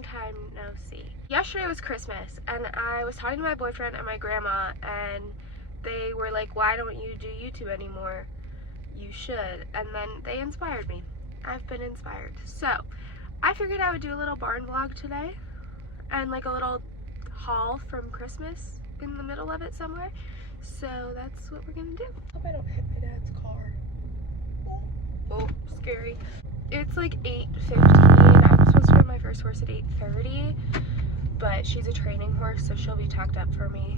long time no see. Yesterday was Christmas and I was talking to my boyfriend and my grandma and they were like, why don't you do YouTube anymore? You should. And then they inspired me. I've been inspired. So I figured I would do a little barn vlog today and like a little haul from Christmas in the middle of it somewhere. So that's what we're gonna do. Hope I don't hit my dad's car. Oh, scary. It's like 8:15. I'm supposed to ride my first horse at 8:30, but she's a training horse, so she'll be tacked up for me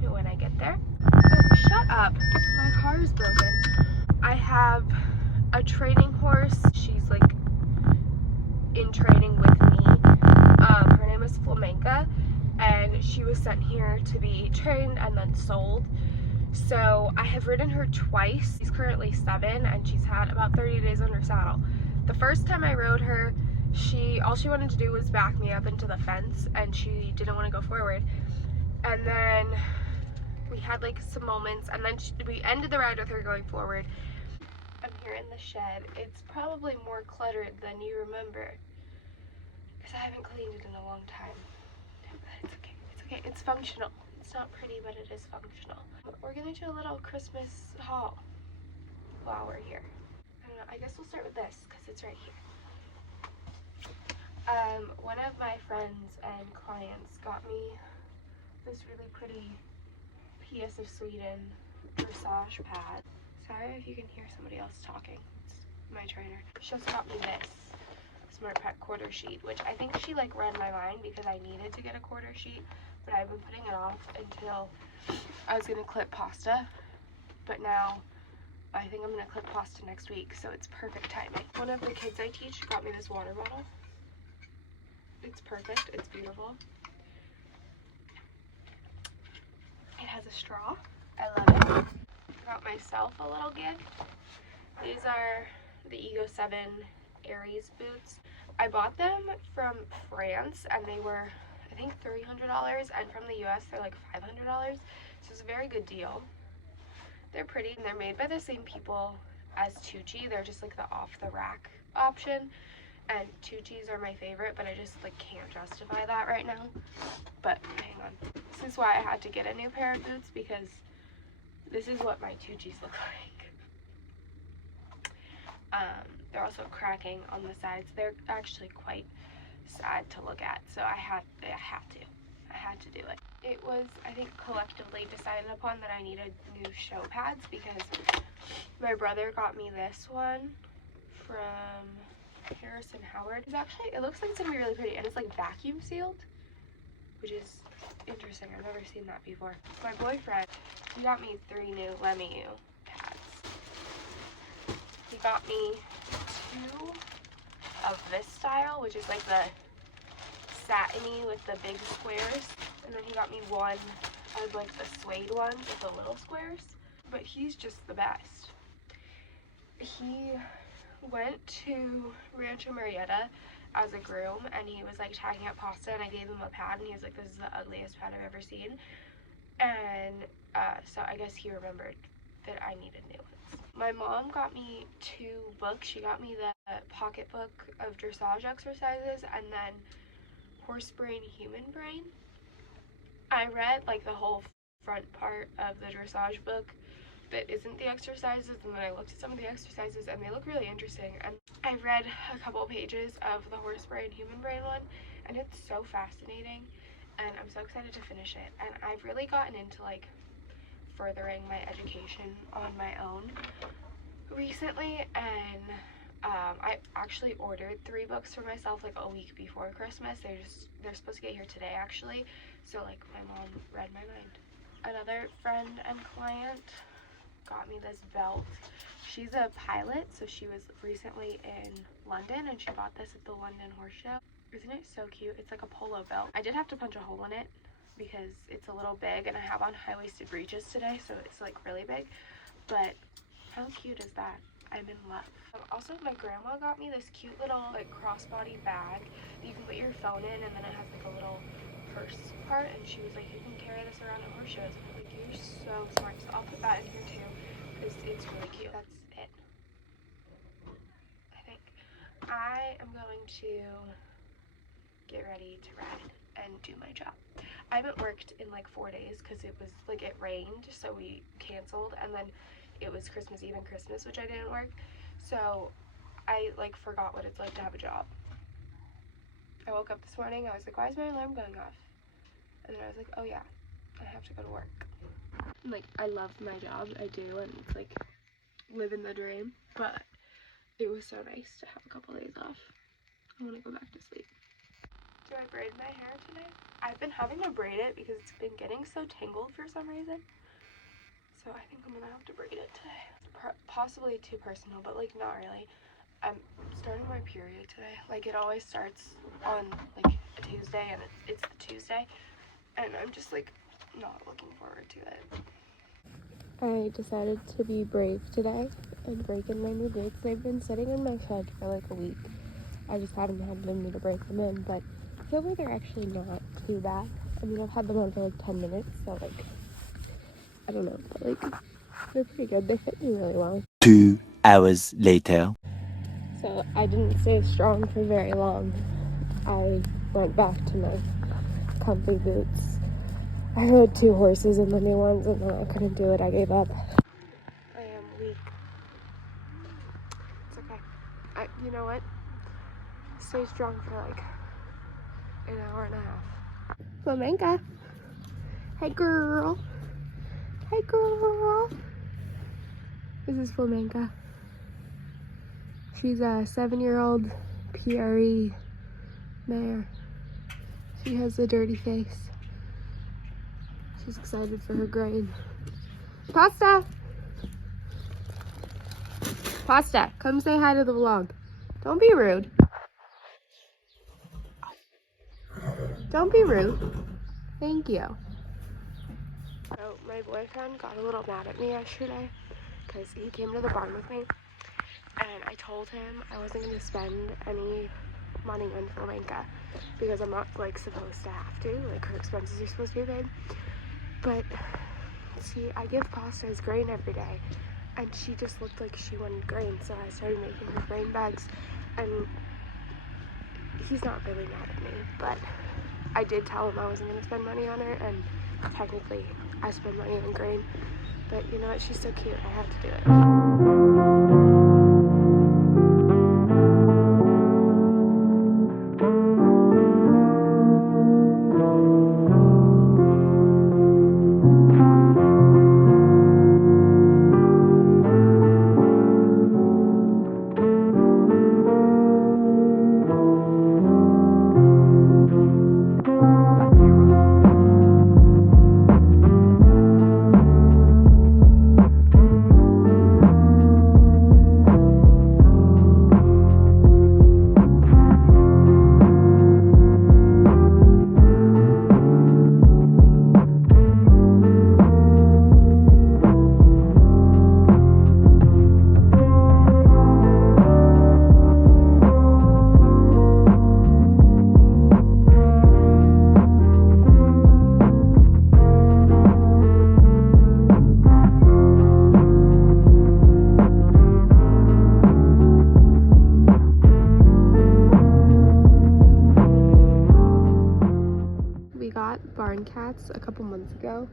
when I get there. Oh, shut up. My car is broken. I have a training horse. She's like in training with me. Her name is Flamenca, and she was sent here to be trained and then sold. So I have ridden her twice. She's currently 7 and she's had about 30 days under saddle. The first time I rode her, all she wanted to do was back me up into the fence and she didn't want to go forward. And then we had like some moments and then we ended the ride with her going forward. I'm here in the shed. It's probably more cluttered than you remember because I haven't cleaned it in a long time. But it's okay. It's okay. It's functional. It's not pretty, but it is functional. We're gonna do a little Christmas haul while we're here. I don't know, I guess we'll start with this because it's right here. One of my friends and clients got me this really pretty PS of Sweden dressage pad. Sorry if you can hear somebody else talking. It's my trainer. She also got me this Smart Pet quarter sheet, which I think she like read my mind because I needed to get a quarter sheet, but I've been putting it off until I was gonna clip pasta, but now I think I'm gonna clip pasta next week, so it's perfect timing. One of the kids I teach got me this water bottle. It's perfect, it's beautiful. It has a straw, I love it. I got myself a little gift. These are the Ego 7 Aries boots. I bought them from France and they were, I think, $300, and from the US they're like $500, so it's a very good deal. They're pretty and they're made by the same people as Tucci. They're just like the off-the-rack option, and Tucci's are my favorite, but I just like can't justify that right now. But hang on, this is why I had to get a new pair of boots, because this is what my Tucci's look like. They're also cracking on the sides. They're actually quite sad to look at, so I had to do it. It was, I think, collectively decided upon that I needed new show pads because my brother got me this one from Harrison Howard. It's actually, it looks like it's gonna be really pretty, and it's like vacuum sealed, which is interesting. I've never seen that before. My boyfriend, he got me 3 new Lemieux pads. He got me 2 of this style, which is like the satiny with the big squares, and then he got me 1 of like the suede ones with the little squares. But he's just the best. He went to Rancho Marietta as a groom and he was like tagging up pasta, and I gave him a pad and he was like, this is the ugliest pad I've ever seen. And so I guess he remembered that I needed new ones. My mom got me 2 books. She got me the pocket book of dressage exercises and then Horse Brain, Human Brain. I read like the whole front part of the dressage book that isn't the exercises, and then I looked at some of the exercises and they look really interesting, and I read a couple pages of the Horse Brain, Human Brain one, and it's so fascinating and I'm so excited to finish it. And I've really gotten into like furthering my education on my own recently, and I actually ordered 3 books for myself like a week before Christmas. They're supposed to get here today actually, so like my mom read my mind. Another friend and client got me this belt. She's a pilot, so she was recently in London and she bought this at the London Horse Show. Isn't it so cute? It's like a polo belt. I did have to punch a hole in it because it's a little big, and I have on high-waisted breeches today, so it's like really big, but how cute is that? I'm in love. Also, my grandma got me this cute little like crossbody bag that you can put your phone in, and then it has like a little purse part, and she was like, you can carry this around at horse shows. And I'm like, you're so smart. So I'll put that in here too because it's really cute. That's it, I think. I am going to get ready to ride and do my job. I haven't worked in like 4 days because it was like, it rained, so we canceled, and then it was Christmas Eve and Christmas, which I didn't work, so I like forgot what it's like to have a job. I woke up this morning, I was like, why is my alarm going off? And then I was like, oh yeah, I have to go to work. Like, I love my job, I do, and it's like living the dream, but it was so nice to have a couple days off. I want to go back to sleep. Do I braid my hair today? I've been having to braid it because it's been getting so tangled for some reason. So I think I'm gonna have to braid it today. Possibly too personal, but like not really. I'm starting my period today. Like, it always starts on like a Tuesday, and it's the Tuesday, and I'm just like not looking forward to it. I decided to be brave today and break in my new boots. They've been sitting in my shed for like a week. I just haven't had them to break them in, but so far they're actually not too bad. I mean, I've had them on for like 10 minutes, so like, I don't know, but like, they're pretty good. They fit me really well. 2 hours later. So I didn't stay strong for very long. I went back to my comfy boots. I rode 2 horses in the new ones, and then I couldn't do it. I gave up. I am weak. It's okay. You know what? Stay strong for like an hour and a half. Flamenca. Hey girl. Hey girl. This is Flamenca. She's a 7-year-old PRE mare. She has a dirty face. She's excited for her grain. Pasta! Pasta, come say hi to the vlog. Don't be rude. Don't be rude. Thank you. So my boyfriend got a little mad at me yesterday because he came to the barn with me, and I told him I wasn't going to spend any money on Flamenca because I'm not like supposed to have to. Like, her expenses are supposed to be paid. But see, I give Pasta his grain every day, and she just looked like she wanted grain, so I started making her grain bags, and he's not really mad at me, but I did tell him I wasn't going to spend money on her, and technically I spend money on grain, but you know what, she's so cute, I have to do it. Barn cats a couple months ago,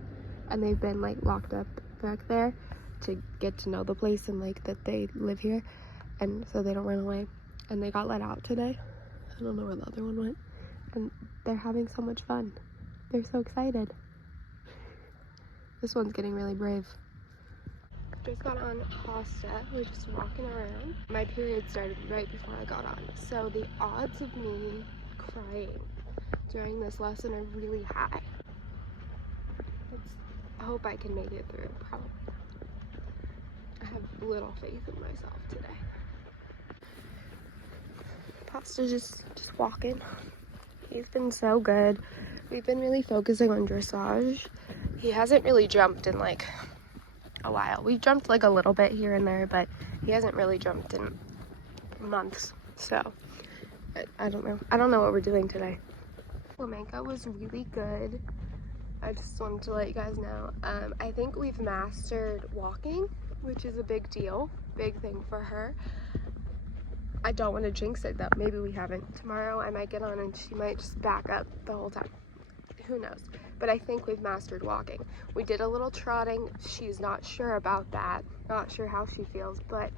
and they've been like locked up back there to get to know the place and like that they live here, and so they don't run away, and they got let out today. I don't know where the other one went, and they're having so much fun. They're so excited. This one's getting really brave. Just got on Pasta. We're just walking around. My period started right before I got on, so the odds of me crying during this lesson are really high. I hope I can make it through. Probably. I have little faith in myself today. Pasta's just walking. He's been so good. We've been really focusing on dressage. He hasn't really jumped in like a while. We've jumped like a little bit here and there, but he hasn't really jumped in months. So I don't know. I don't know what we're doing today. Flamenca was really good. I just wanted to let you guys know. I think we've mastered walking, which is a big deal, big thing for her. I don't want to jinx it though. Maybe we haven't. Tomorrow I might get on and she might just back up the whole time. Who knows? But I think we've mastered walking. We did a little trotting. She's not sure about that. Not sure how she feels, but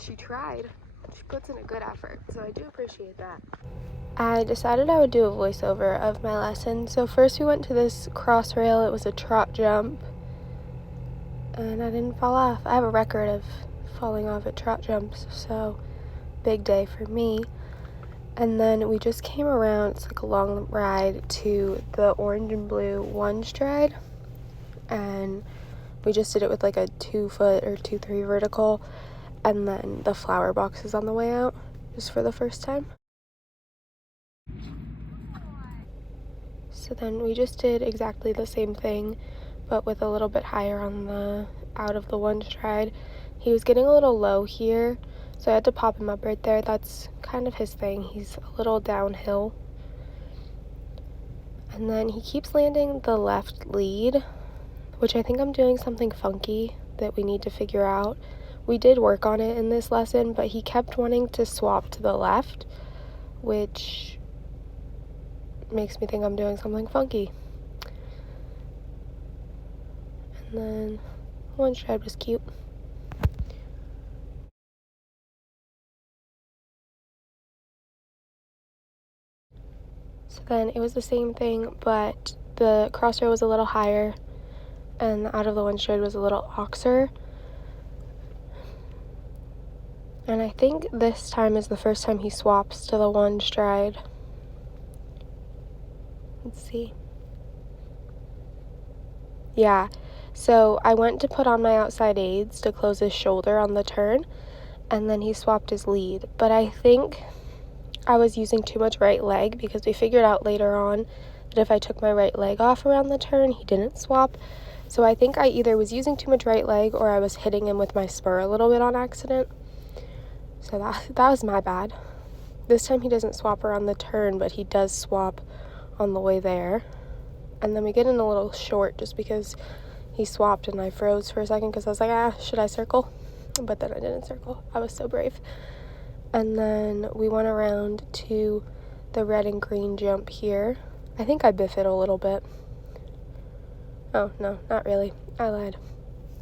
she tried. She puts in a good effort, so I do appreciate that. I decided I would do a voiceover of my lesson. So first we went to this cross rail. It was a trot jump, and I didn't fall off. I have a record of falling off at trot jumps, so big day for me. And then we just came around, it's like a long ride, to the orange and blue one stride, and we just did it with like a 2 foot or 2-3 vertical, and then the flower boxes on the way out, just for the first time. So then we just did exactly the same thing, but with a little bit higher on the out of the one stride. He was getting a little low here, so I had to pop him up right there. That's kind of his thing. He's a little downhill. And then he keeps landing the left lead, which I think I'm doing something funky that we need to figure out. We did work on it in this lesson, but he kept wanting to swap to the left, which makes me think I'm doing something funky. And then one stride was cute. So then it was the same thing, but the crossrail was a little higher and the out of the one stride was a little oxer. And I think this time is the first time he swaps to the one stride. Let's see. Yeah, so I went to put on my outside aids to close his shoulder on the turn, and then he swapped his lead. But I think I was using too much right leg, because we figured out later on that if I took my right leg off around the turn, he didn't swap. So I think I either was using too much right leg or I was hitting him with my spur a little bit on accident. So that was my bad. This time he doesn't swap around the turn, but he does swap on the way there. And then we get in a little short just because he swapped and I froze for a second because I was like, should I circle? But then I didn't circle. I was so brave. And then we went around to the red and green jump here. I think I biff it a little bit. Oh, no, not really. I lied.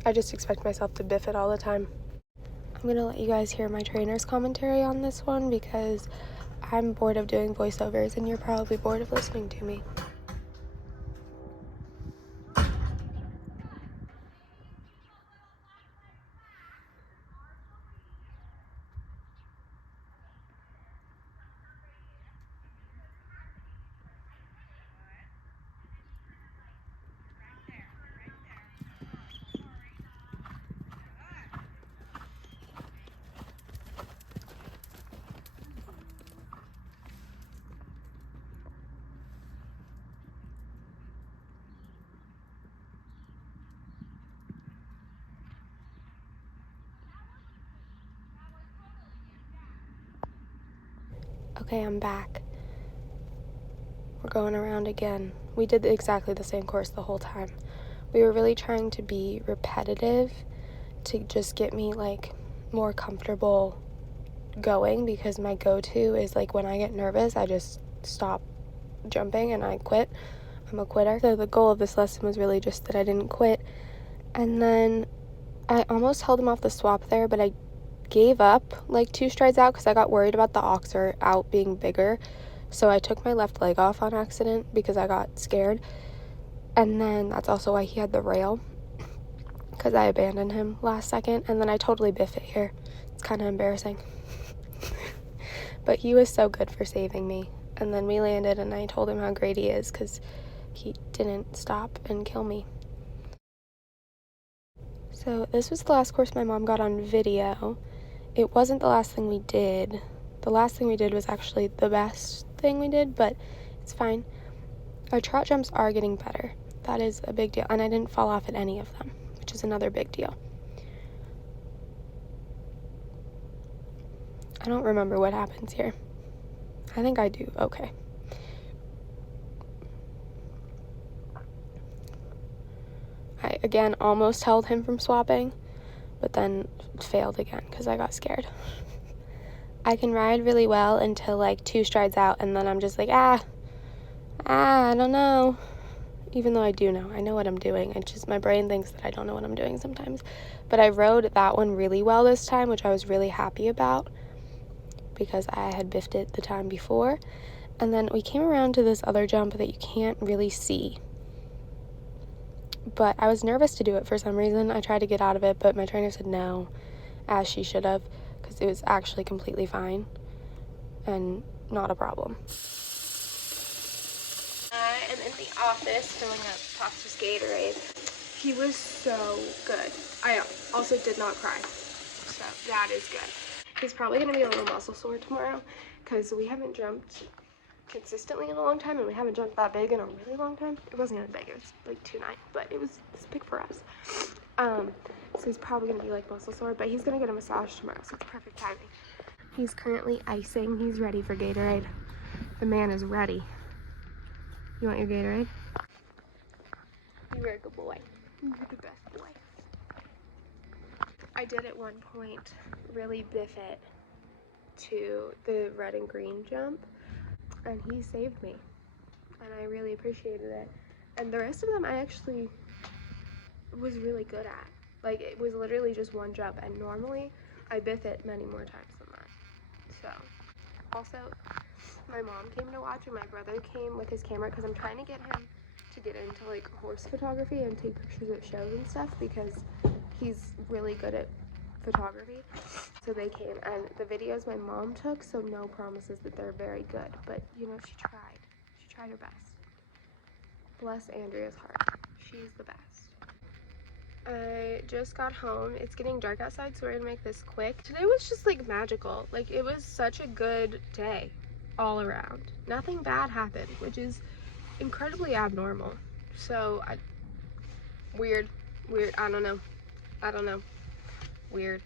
I just expect myself to biff it all the time. I'm going to let you guys hear my trainer's commentary on this one because I'm bored of doing voiceovers and you're probably bored of listening to me. Okay, I'm back. We're going around again. We did exactly the same course the whole time. We were really trying to be repetitive to just get me like more comfortable going, because my go-to is like when I get nervous, I just stop jumping and I quit. I'm a quitter. So the goal of this lesson was really just that I didn't quit. And then I almost held him off the swap there, but I gave up like 2 strides out because I got worried about the oxer out being bigger. So I took my left leg off on accident because I got scared. And then that's also why he had the rail, because I abandoned him last second. And then I totally biff it here. It's kind of embarrassing. But he was so good for saving me. And then we landed and I told him how great he is because he didn't stop and kill me. So this was the last course my mom got on video. It wasn't the last thing we did. The last thing we did was actually the best thing we did, but it's fine. Our trot jumps are getting better. That is a big deal. And I didn't fall off at any of them, which is another big deal. I don't remember what happens here. I think I do. Okay. I, again, almost held him from swapping, but then failed again because I got scared. I can ride really well until like 2 strides out, and then I'm just like, I don't know. Even though I do know. I know what I'm doing. It's just my brain thinks that I don't know what I'm doing sometimes. But I rode that one really well this time, which I was really happy about because I had biffed it the time before. And then we came around to this other jump that you can't really see. But I was nervous to do it for some reason. I tried to get out of it, but my trainer said no, as she should have, because it was actually completely fine and not a problem. I am in the office filling up Pasta's Gatorade. He was so good. I also did not cry, so that is good. He's probably going to be a little muscle sore tomorrow because we haven't jumped consistently in a long time, and we haven't jumped that big in a really long time. It wasn't even big, it was like 2.9, but it's big for us. So he's probably going to be like muscle sore, but he's going to get a massage tomorrow, so it's perfect timing. He's currently icing. He's ready for Gatorade. The man is ready. You want your Gatorade? You're a good boy. You're the best boy. I did at one point really biff it to the red and green jump, and he saved me, and I really appreciated it. And the rest of them I actually was really good at. Like, it was literally just one jump, and normally I biff it many more times than that. So, also, my mom came to watch, and my brother came with his camera because I'm trying to get him to get into like horse photography and take pictures at shows and stuff because he's really good at photography. So they came, and the videos my mom took, so no promises that they're very good, but you know, she tried her best. Bless Andrea's heart, she's the best. I just got home. It's getting dark outside, so we're gonna make this quick. Today was just like magical. Like, it was such a good day all around. Nothing bad happened, which is incredibly abnormal. So weird, I don't know, weird,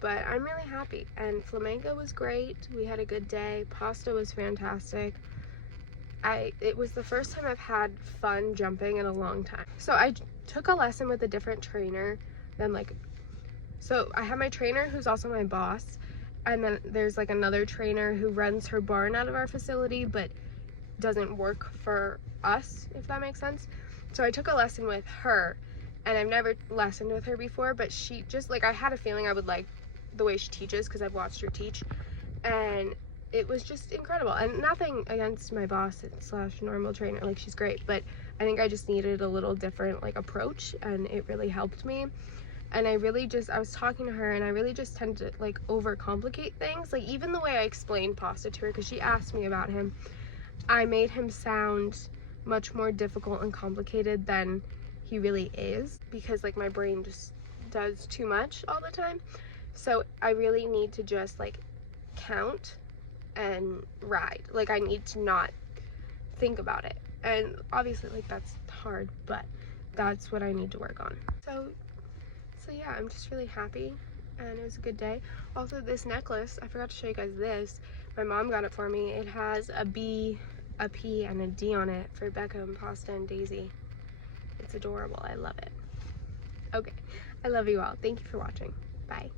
but I'm really happy. And flamenco was great. We had a good day. Pasta was fantastic. It was the first time I've had fun jumping in a long time. So I took a lesson with a different trainer than so I have my trainer who's also my boss, and then there's like another trainer who runs her barn out of our facility but doesn't work for us, if that makes sense. So I took a lesson with her, and I've never lessoned with her before, but she just I had a feeling I would like the way she teaches because I've watched her teach, and it was just incredible. And nothing against my boss / normal trainer, like, she's great, but I think I just needed a little different approach, and it really helped me. And I was talking to her, and I really just tend to overcomplicate things. Like, even the way I explained Pasta to her, because she asked me about him, I made him sound much more difficult and complicated than he really is, because my brain just does too much all the time. So I really need to just count and ride. I need to not think about it, and obviously that's hard, but that's what I need to work on. So yeah, I'm just really happy, and it was a good day. Also, this necklace, I forgot to show you guys this. My mom got it for me. It has a B, a P, and a D on it for Becca and Pasta and Daisy. It's adorable. I love it. Okay, I love you all. Thank you for watching. Bye.